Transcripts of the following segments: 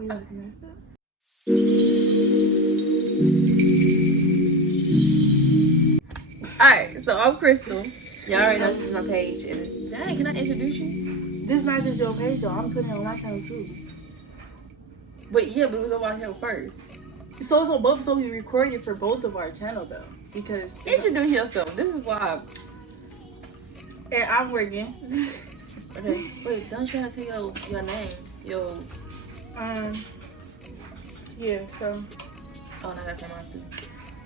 Alright, so I'm Crystal. Y'all already know this is my page. And dang, can I introduce you? This is not just your page though. I'm putting it on my channel too. But it was on my channel first. So it's on both. So we recorded for both of our channel though. Because introduce yourself. This is why. And I'm working. Okay. Wait, don't you have to say your name? Yeah. So. Oh, no, that's mine too.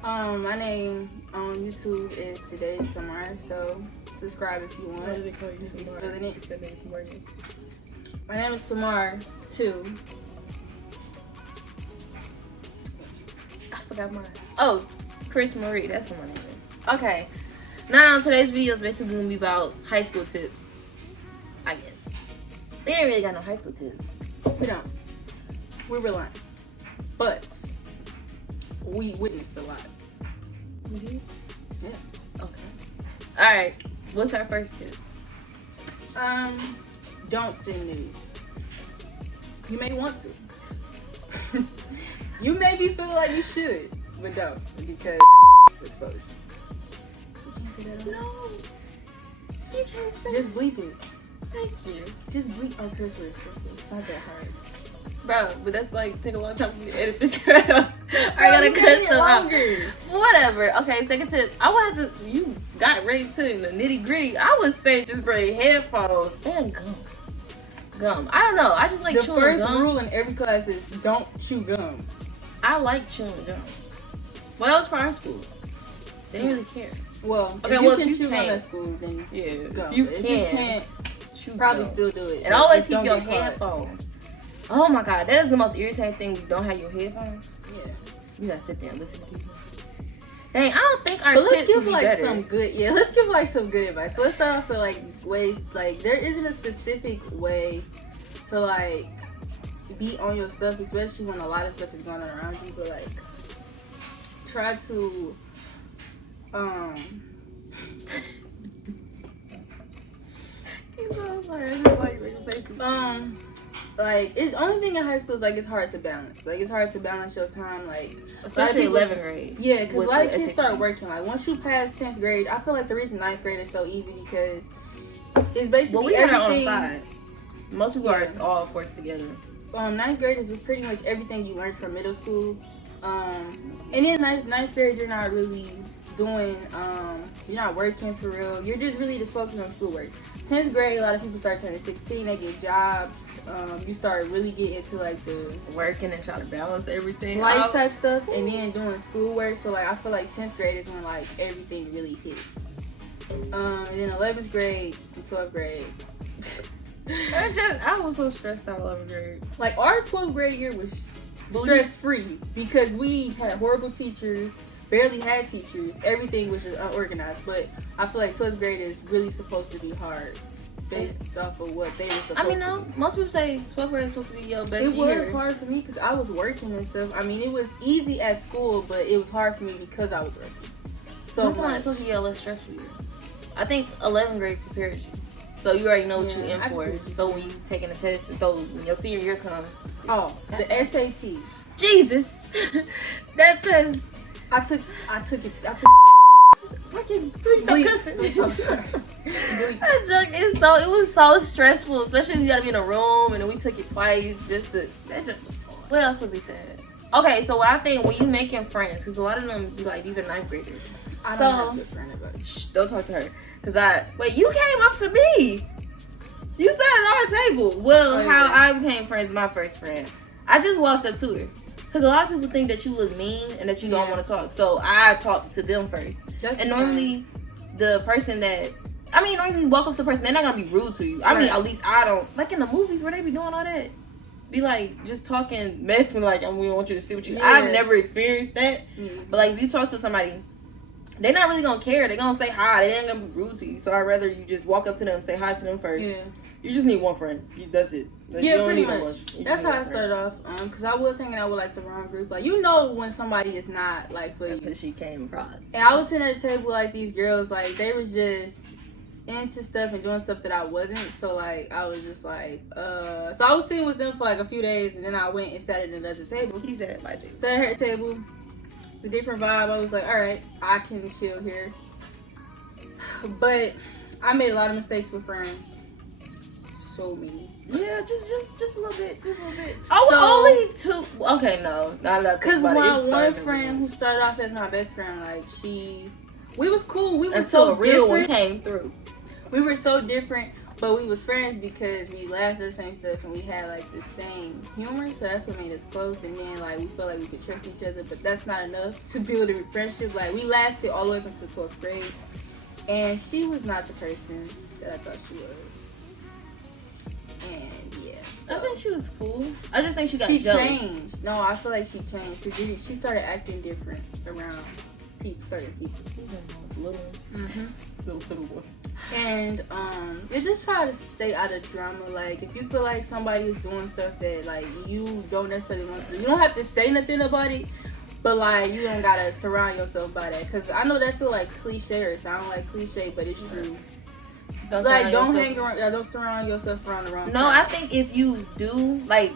My name on YouTube is Today's Samar, so subscribe if you want. Why do they call you Samar? My name is Samar too. I forgot mine. Oh, Chris Marie. That's what my name is. Okay. Now today's video is basically gonna be about high school tips. I guess they ain't really got no high school tips. We don't. We relying, but we witnessed a lot. We did? Yeah. Okay. All right. What's our first tip? Don't send nudes. You may want to. You may be feeling like you should, but don't because exposure. You can't say that. No. You can't say. Just bleep it. Thank you. Just bleep on curse words, Crystal. It's not that hard. Bro, but that's like take a long time for me to edit this girl. I gotta cut some out. Whatever. Okay, second tip. I would have to. You got ready to the nitty gritty. I would say just bring headphones and gum. I don't know. I just like chewing gum. The first rule in every class is don't chew gum. I like chewing gum. Well, that was for our school. They didn't really care. Well, okay. If you chew gum at school, then yeah. Go. If you can't, probably still do it. And always keep your headphones. Oh my god, that is the most irritating thing. You don't have your headphones. Yeah. You gotta sit there and listen to people. Dang, I don't think our tips would be better. Some good. Yeah, let's give like some good advice. So let's start off with like ways. Like there isn't a specific way to like be on your stuff, especially when a lot of stuff is going on around you. But like try to like it's the only thing in high school is like it's hard to balance. Like it's hard to balance your time, like especially 11th grade. Yeah, because a lot of kids start working. Like once you pass 10th grade, I feel like the reason 9th grade is so easy because it's basically we had our own side. Most people are all forced together. 9th grade is pretty much everything you learned from middle school. And then 9th grade you're not really doing you're not working for real. You're just really just focusing on schoolwork. 10th grade, a lot of people start turning 16, they get jobs. You start really getting into like the working and trying to balance everything, life type stuff, and then doing schoolwork. So like I feel like 10th grade is when like everything really hits. And then 11th grade and 12th grade. I was so stressed out 11th grade. Like our 12th grade year was stress free because we had horrible teachers. Barely had teachers. Everything was just unorganized. But I feel like 12th grade is really supposed to be hard based off of what they were supposed to no. Most people say 12th grade is supposed to be your best year. It was hard for me because I was working and stuff. I mean, it was easy at school, but it was hard for me because I was working. So sometimes it's supposed to be a less stressful year. I think 11th grade prepares you. So you already know what you're in for. So when you taking a test, and so when your senior year comes. Oh, the SAT. Jesus. That test. I took it. Please stop cussing. I'm sorry. That joke is it was so stressful, especially when you gotta be in a room, and then we took it twice what else would be said? Okay, so I think when you making friends, because a lot of them be like, these are 9th graders. I don't have a good friend, don't talk to her. Wait, you came up to me. You sat at our table. Well, I became friends with my first friend. I just walked up to her. Because a lot of people think that you look mean and that you don't want to talk. So I talk to them first. And normally the person normally you walk up to the person, they're not going to be rude to you. I mean, at least I don't. Like in the movies where they be doing all that. Be like, just talking, messing like, we don't want you to see what you... Yeah. I've never experienced that. But like, if you talk to somebody, they're not really going to care. They're going to say hi. They ain't going to be rude to you. So I'd rather you just walk up to them, say hi to them first. Yeah. You just need one friend. That's it. Like, yeah, pretty much. That's how I started off. Because I was hanging out with like the wrong group. Like you know when somebody is not like for you. That's what she came across. And I was sitting at the table with like these girls. Like they was just into stuff and doing stuff that I wasn't. So like I was just like, so I was sitting with them for like a few days, and then I went and sat at another table. She sat at my table. Sat at her table. It's a different vibe. I was like, all right, I can chill here. But I made a lot of mistakes with friends. So many. Yeah, just a little bit, only two. Okay, no, not enough. Because my one friend who started off as my best friend, like we was cool. We were so a real different. one came through. We were so different, but we was friends because we laughed at the same stuff and we had like the same humor. So that's what made us close. And then like we felt like we could trust each other, but that's not enough to build a friendship. Like we lasted all the way up until 12th grade, and she was not the person that I thought she was. And yeah, so I think she was cool. I just think she got jealous. Changed. No, I feel like she changed because she started acting different around certain people. Little, little boy. And it just try to stay out of drama. Like if you feel like somebody is doing stuff that like you don't necessarily want to do, you don't have to say nothing about it. But like you don't gotta surround yourself by that, because I know that feel like cliche or sound like cliche, but it's true. Don't hang around. Don't surround yourself around the wrong. No, I think if you do, like,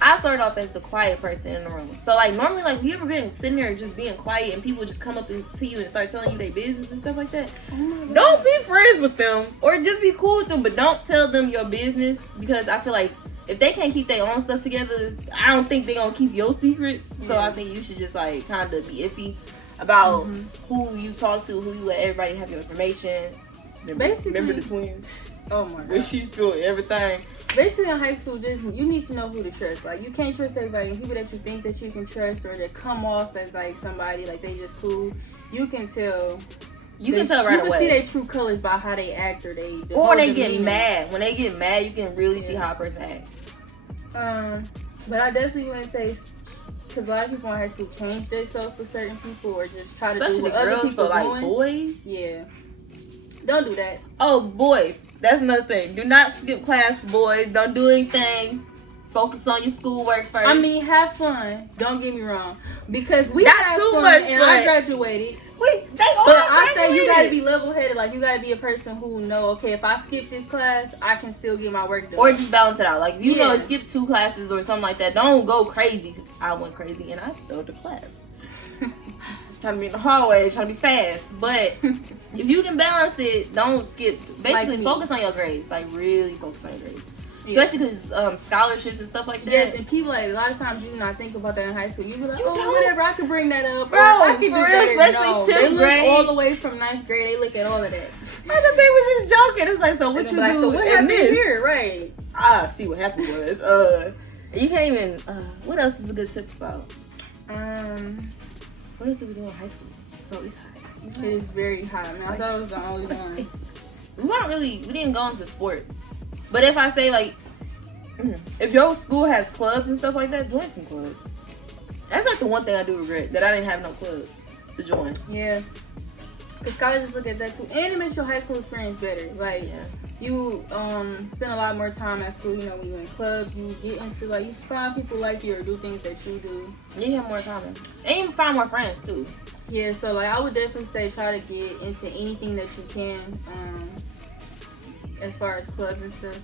I started off as the quiet person in the room. So like normally, like, you ever been sitting there just being quiet and people just come up to you and start telling you their business and stuff like that? Oh, don't be friends with them, or just be cool with them, but don't tell them your business, because I feel like if they can't keep their own stuff together, I don't think they're gonna keep your secrets. Yeah. So I think you should just like kind of be iffy about who you talk to, who you let everybody have your information. Remember the twins? Oh my god. When she spilled everything. Basically in high school, just you need to know who to trust. Like you can't trust everybody. And people that you think that you can trust or that come off as like somebody like they just cool, you can tell. You can tell right away. You can see their true colors by how they act or they. Or they get mad. When they get mad, you can really see how a person acts. But I definitely wouldn't say, because a lot of people in high school change themselves for certain people or just try to do what other people for like doing. Boys. Yeah. Don't do that. Oh, boys. That's another thing. Do not skip class, boys. Don't do anything. Focus on your schoolwork first. I mean, have fun. Don't get me wrong. Because we Not had too fun much and fun. I graduated. But I say you gotta be level-headed. Like, you gotta be a person who know, okay, if I skip this class, I can still get my work done. Or just balance it out. Like, if you know, skip 2 classes or something like that, don't go crazy. I went crazy and I failed the class. Trying to be in the hallway, trying to be fast. But if you can balance it, don't skip. Basically, focus on your grades. Like, really focus on your grades. Yeah. Especially because scholarships and stuff like that. Yes, and people, like, a lot of times you do not think about that in high school. You be like, whatever, I can bring that up. Bro, I can do real, especially 10th They look grade. all the way from 9th grade. They look at all of that. I thought they was just joking. It's like, so what you do so what happened here? Right. See what happened was, you can't even, what else is a good tip about? What else did we do in high school? Bro, it's hot. It is very hot. Man, I thought it was the only one. We didn't go into sports. But if I say, like, if your school has clubs and stuff like that, join some clubs. That's like the one thing I do regret, that I didn't have no clubs to join. Yeah. Because colleges look at that too. And it makes your high school experience better. Like, you spend a lot more time at school, you know, when you're in clubs, you get into, like, you find people like you or do things that you do. You have more common. And you find more friends, too. Yeah, so, like, I would definitely say try to get into anything that you can, as far as clubs and stuff.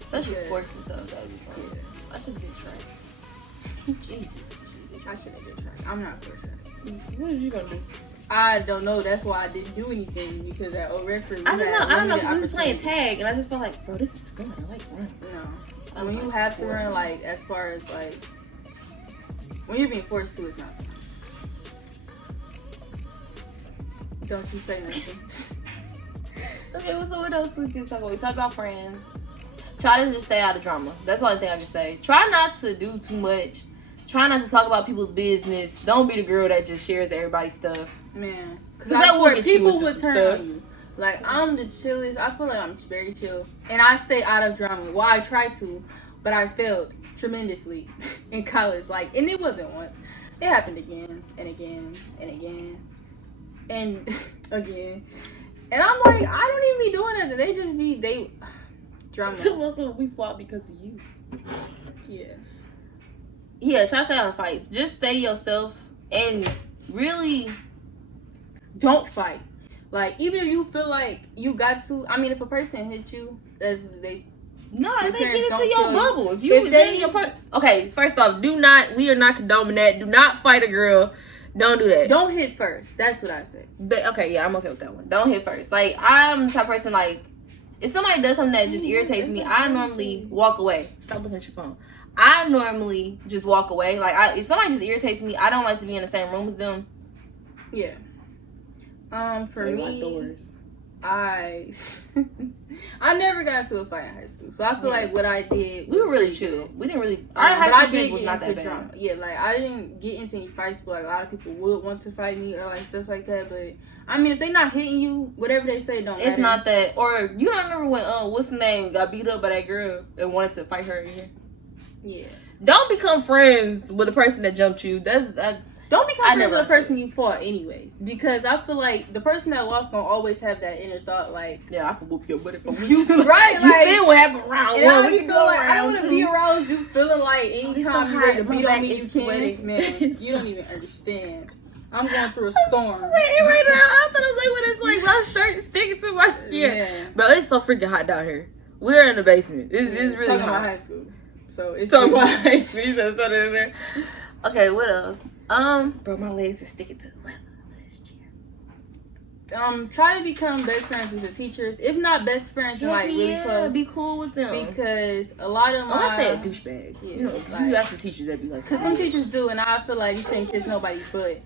Especially sports and stuff. That would be fun. Yeah. I should have been track. Jesus. I should have been track. I'm not for track. What are you going to do? I don't know. That's why I didn't do anything, because at Old Redford, I don't know, because we was playing tag, and I just felt like, bro, this is fun. I like running. No. When you have to run, like, as far as, like, when you're being forced to, it's not fun. Don't you say nothing. Okay, well, so what else we can talk about? We talked about friends. Try to just stay out of drama. That's the only thing I can say. Try not to do too much. Try not to talk about people's business. Don't be the girl that just shares everybody's stuff. Man. Because I swear people would turn on you. Like, I'm the chillest. I feel like I'm very chill. And I stay out of drama. Well, I tried to, but I failed tremendously in college. Like, and it wasn't once. It happened again and again and again and again. And I'm like, I don't even be doing that. They just be, drama. So we fought because of you. Yeah. Yeah, try to stay out of fights. Just stay to yourself and really don't fight. Like, even if you feel like you got to, I mean, if a person hits you, no, they get into your bubble. If you was dating your person, okay. First off, we are not condoning that. Do not fight a girl. Don't do that. Don't hit first. That's what I said. But okay, yeah, I'm okay with that one. Don't hit first. Like, I'm the type of person, like, if somebody does something that just irritates me, I normally walk away. Stop looking at your phone. I normally just walk away. Like, if somebody just irritates me, I don't like to be in the same room as them. Yeah. For me, I never got into a fight in high school, so I feel like what I did, we were really chill. We didn't really. Our high school experience was not that bad. Drama. Yeah, like I didn't get into any fights, but like a lot of people would want to fight me or like stuff like that. But I mean, if they not hitting you, whatever they say don't matter. It's not that. Or you don't remember when what's the name got beat up by that girl and wanted to fight her again? Yeah. Don't become friends with the person that jumped you. Don't become friends with the person you fought anyways. Because I feel like the person that lost gonna always have that inner thought like, yeah, I can whoop your butt if I want to. Right, you like, see what happened round one. We can go like, around I don't want to be around you feeling like anytime you're ready to beat on me, you can. Man, you don't even understand. I'm going through a storm. I'm sweating right now. I thought it was like what it's like. My shirt sticking to my skin. Yeah. Bro, it's so freaking hot down here. We're in the basement. It's really talking hot. About high school. So it's talking about high school. You said throw it in there. Okay, what else? Bro, my legs are sticking to the leather of this chair. Try to become best friends with the teachers. If not best friends, like really close. Be cool with them. Because a lot of unless they're a douchebag. Yeah, you know, because like, you got some teachers that be like. Because some teachers do, and I feel like you shouldn't kiss nobody, but.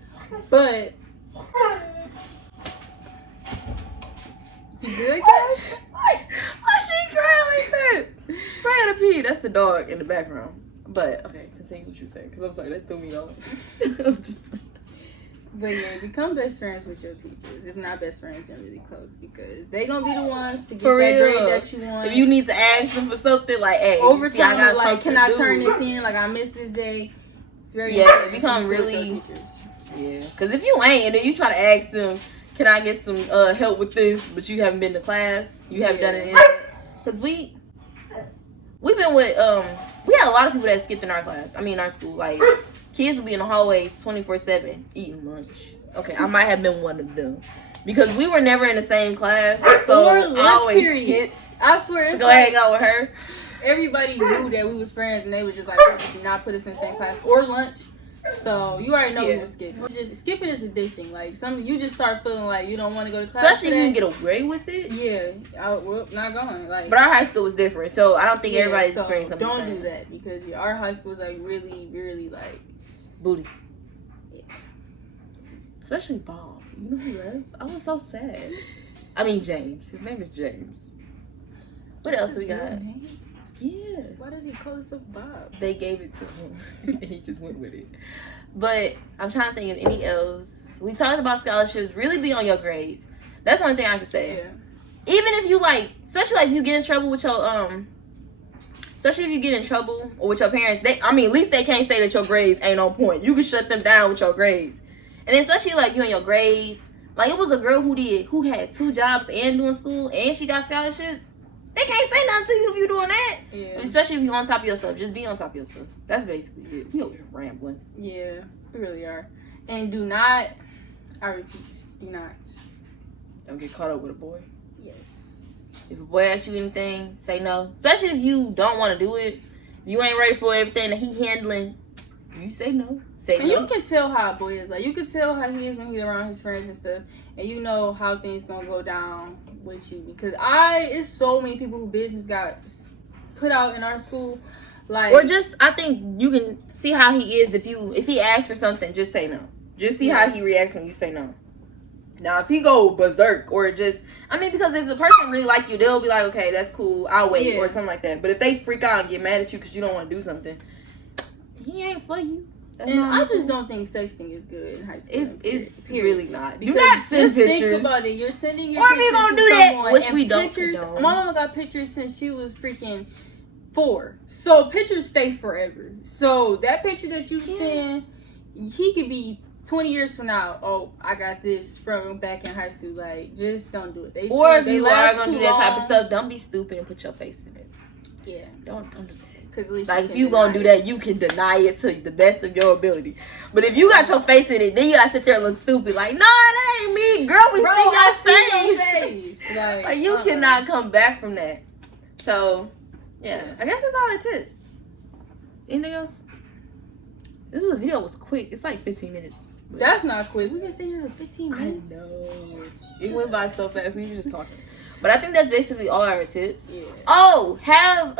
You good, Cash? Why she crying like that? She probably had a pee. That's the dog in the background. But okay, continue what you're saying, because I'm sorry, that threw me off. I'm just. But yeah, become best friends with your teachers. If not best friends, then really close, because they gonna be the ones to get that grade that you want. If you need to ask them for something, like, hey, overtime, I got like, can I turn this in? Like, I missed this day. It's very important. Become really. Yeah, because if you ain't, and then you try to ask them, can I get some help with this? But you haven't been to class. You haven't done it. Because we've been with we had a lot of people that skipped in our class. I mean, our school. Like, kids would be in the hallways 24/7 eating lunch. Okay, I might have been one of them. Because we were never in the same class. So I always skipped. I swear it's go hang out with her. Everybody knew that we was friends, and they would just like not put us in the same class or lunch. So you already know we was skipping. Skipping is addicting. Like, you just start feeling like you don't want to go to class. Especially if you can get away with it. Yeah, we're not going. Like, but our high school was different, so I don't think everybody's experiencing something. Don't do that, because our high school is like really, really like booty. Yeah. Especially Bob. You know who left? I was so sad. I mean James. His name is James. What else we got? Yeah. Why does he call himself Bob? They gave it to him. And he just went with it. But I'm trying to think of any else. We talked about scholarships. Really be on your grades. That's one thing I can say. Yeah. Even if you like, especially like if you get in trouble with your especially if you get in trouble or with your parents, at least they can't say that your grades ain't on point. You can shut them down with your grades. And especially like you and your grades. Like, it was a girl who had 2 jobs and doing school and she got scholarships. They can't say nothing to you if you're doing that. Yeah. Especially if you're on top of your stuff. Just be on top of your stuff. That's basically it. We over here rambling. Yeah, we really are. And do not, I repeat, do not. Don't get caught up with a boy. Yes. If a boy asks you anything, say no. Especially if you don't want to do it. If you ain't ready for everything that he handling, you say no. And you can tell how a boy is. Like, you can tell how he is when he's around his friends and stuff. And you know how things gonna go down with you. Because it's so many people whose business got put out in our school. Like, or just, I think you can see how he is. If he asks for something, just say no. Just see how he reacts when you say no. Now, if he go berserk or just, because if the person really like you, they'll be like, okay, that's cool, I'll wait, or something like that. But if they freak out and get mad at you because you don't want to do something, he ain't for you. And I just don't think sexting is good in high school. It's really not. Do not send pictures. Think about it. You're sending your or pictures we gonna to do someone, that, which we don't pictures, condone. My mama got pictures since she was freaking 4. So pictures stay forever. So that picture that you send, he could be 20 years from now. Oh, I got this from back in high school. Like, just don't do it. If you are gonna do that type of stuff, don't be stupid and put your face in it. Yeah. Don't do that. Cause at least like if you gonna do that, you can deny it to the best of your ability. But if you got your face in it, then you gotta sit there and look stupid. Like, no, that ain't me, girl. We see your face. Like you cannot come back from that. So, yeah, I guess that's all it is. Anything else? This video was quick. It's like 15 minutes. That's not quick. We've been sitting here for 15 minutes. I know. It went by so fast. We were just talking. But I think that's basically all our tips. Yeah. Oh, have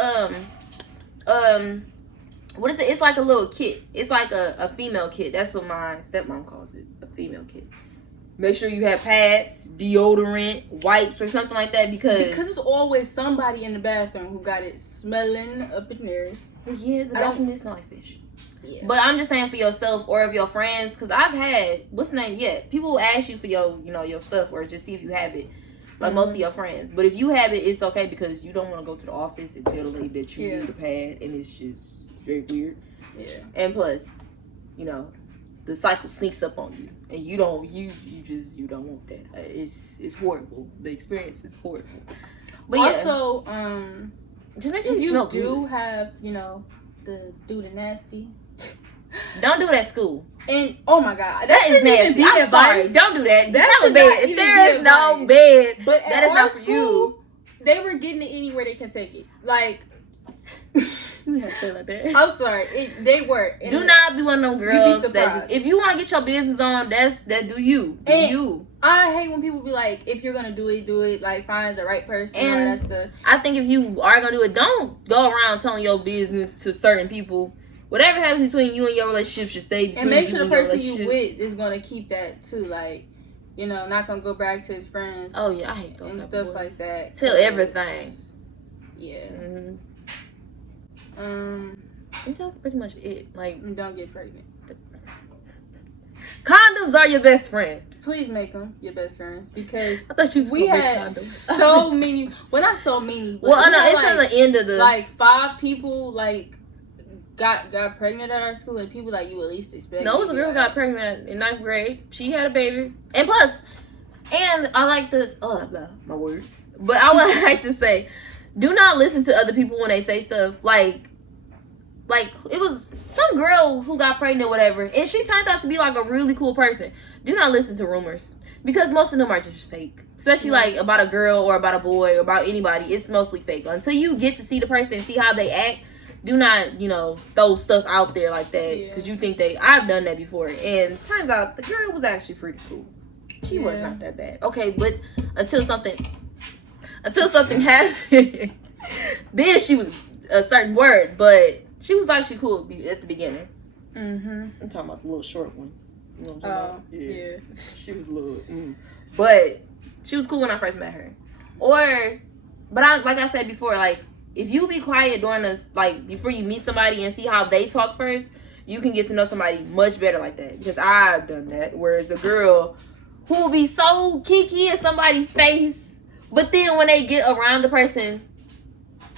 what is it? It's like a little kit. It's like a female kit. That's what my stepmom calls it. A female kit. Make sure you have pads, deodorant, wipes, or something like that because it's always somebody in the bathroom who got it smelling up in there. Well, yeah, the bathroom is not fish. Yeah. But I'm just saying for yourself or of your friends, because I've had what's the name? Yeah, people will ask you for your stuff or just see if you have it. Like most of your friends. But if you have it, it's okay because you don't want to go to the office and tell the lady that you need a pad, and it's very weird. Yeah. And plus, the cycle sneaks up on you, and you don't want that. It's horrible. The experience is horrible. But also, just make sure if you you do good. Have the nasty. Don't do it at school. And oh my god, that is nasty. I'm sorry. Don't do that. That's a bed. If there is no bed, but that is not for you. They were getting it anywhere they can take it. Like, you have to say like that. I'm sorry. They were. Do not be one of them girls that just. If you want to get your business on, that do you. Do you. I hate when people be like, if you're gonna do it. Like, find the right person. And I think if you are gonna do it, don't go around telling your business to certain people. Whatever happens between you and your relationship should stay between you and your relationship. And make sure the person you with is gonna keep that too. Like, not gonna go back to his friends. Oh yeah, I hate those and stuff like that. Tell everything. Yeah. I think that's pretty much it. Like, don't get pregnant. Condoms are your best friend. Please make them your best friends because I thought we had so many. Well, not so many. Well, I know it's at the end of the 5 people got pregnant at our school, and people you at least expect. No, it was a girl who got pregnant in 9th grade. She had a baby, and I like this. Oh, my words. But I would like to say, do not listen to other people when they say stuff like it was some girl who got pregnant, whatever, and she turned out to be a really cool person. Do not listen to rumors because most of them are just fake, especially about a girl or about a boy or about anybody. It's mostly fake until you get to see the person and see how they act. Do not, throw stuff out there like that because you think I've done that before, and turns out the girl was actually pretty cool. She was not that bad. Okay, but until something happened, then she was a certain word, but she was actually cool at the beginning. I'm talking about the little short one. You know what I'm talking about? Yeah. She was a little, but she was cool when I first met her. But like I said before, if you be quiet during this, before you meet somebody and see how they talk first, you can get to know somebody much better like that. Because I've done that. Whereas the girl who will be so kiki in somebody's face, but then when they get around the person,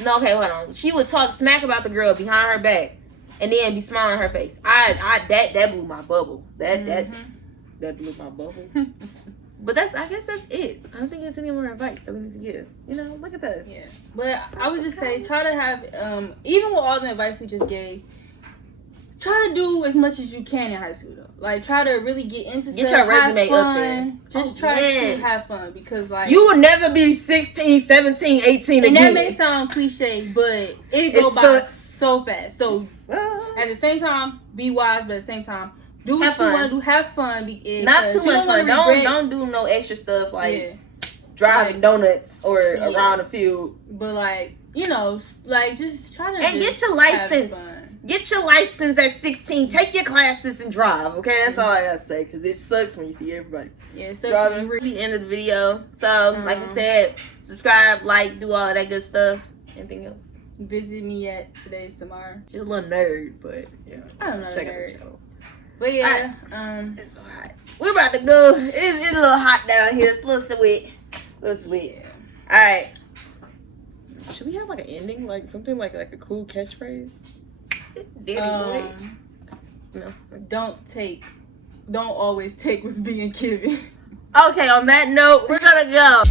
hold on. She would talk smack about the girl behind her back, and then be smiling in her face. That blew my bubble. That blew my bubble. But I guess that's it. I don't think there's any more advice that we need to give. Look at this. Yeah. But I would just say, try to have, even with all the advice we just gave, try to do as much as you can in high school, though. Try to really get into Get stuff. Your resume up there. Just try to have fun because, you will never be 16, 17, 18 again. And that may sound cliche, but it go by so fast. So, at the same time, be wise, but at the same time, do what you want to do. Have fun. Not too much fun. Don't do no extra stuff driving donuts or around the field. But just try to get your license. Get your license at 16. Take your classes and drive. Okay, that's all I gotta say. Because it sucks when you see everybody. Yeah, it sucks driving. When the end of the video. So, like we said, subscribe, do all of that good stuff. Anything else? Visit me at Today's Tomorrow. She's a little nerd, but I'm not check a nerd. out the channel. But yeah, it's so hot. We're about to go. It's a little hot down here. It's a little sweet. Yeah. All right. Should we have an ending, something like a cool catchphrase? No. Don't always take what's being given. Okay. On that note, we're gonna go.